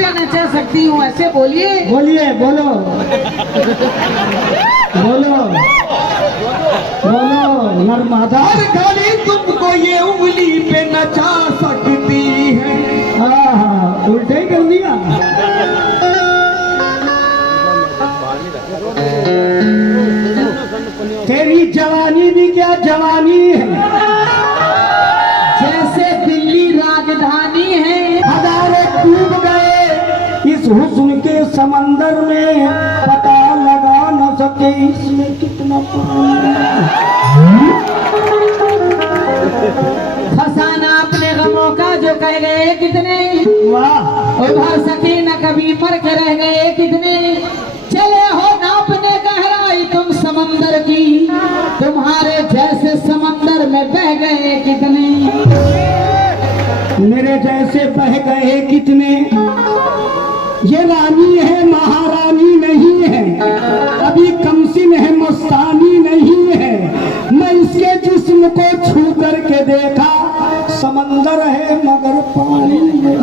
पे नचा सकती हूँ, ऐसे बोलिए। बोलिए, बोलो बोलो बोलो नर्मदा। हर घड़ी तुमको ये उंगली पे नचा सकती है। हाँ, उल्टे ही कर दिया। तेरी जवानी भी क्या जवानी है, जैसे दिल्ली राजधानी है। हजारों डूब गए इस हुस्न के समंदर में, पता लगा न सके इसमें कितना पानी है। फसाना अपने गमों का जो कह गए कितने, वाह, उभर सके न कभी पर के रह गए कितने। चले हो नापने गहराई तुम समंदर की, तुम्हारे जैसे समंदर में बह गए कितने। मेरे जैसे बह गए कितने। ये रानी है महारानी नहीं है, अभी कमसिन है मस्तानी नहीं है। मैं इसके जिस्म को छू करके देखा, समंदर है मगर पानी नहीं है।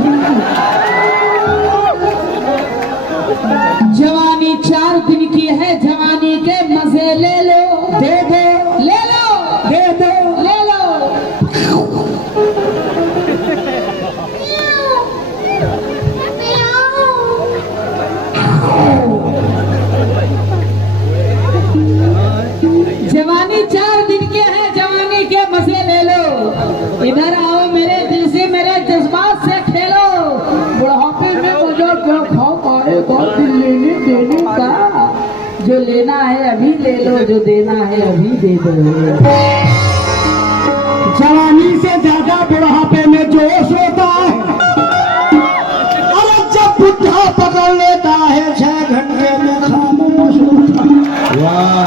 जवानी 4 दिन की है, जवानी के मजे ले लो। दे दो, ले लो, दे दो, ले लो। जवानी 4 दिन के है, जवानी के मजे ले लो। इधर आओ मेरे दिल से, मेरे जज्बात से खेलो। बुढ़ापे में मजा क्या खा पाएगा दिल लेने देने का। जो लेना है अभी ले लो, जो देना है अभी दे दो। जवानी से ज्यादा बुढ़ापे में जोश होता है। अरे जब बुढ़ा पकड़ लेता है 6 घंटे में खामोश होता है। वाह,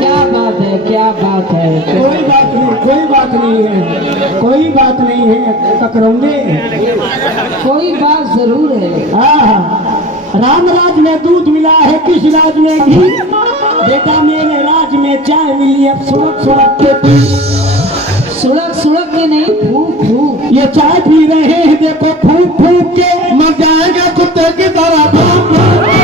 क्या बात है, क्या बात है। कोई बात नहीं, कोई बात नहीं है, कोई बात नहीं है ककरौंदे। कोई बात जरूर है। हाँ, राम राज में दूध मिला है, किस राज में घी। बेटा मेरे राज में चाय मिली, अब सुड़क सुड़क के पी। सुड़क सुड़क के नहीं, फूक फूक। ये चाय पी रहे हैं देखो फूक फूक के, मर जाएगा कुत्ते की तरह फूक फूक के।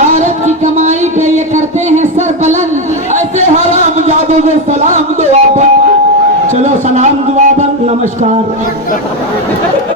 औरत की कमाई पे ये करते हैं सर बुलंद। ऐसे हराम जादू में सलाम दुआ पर। चलो सलाम दुआ बंद, नमस्कार।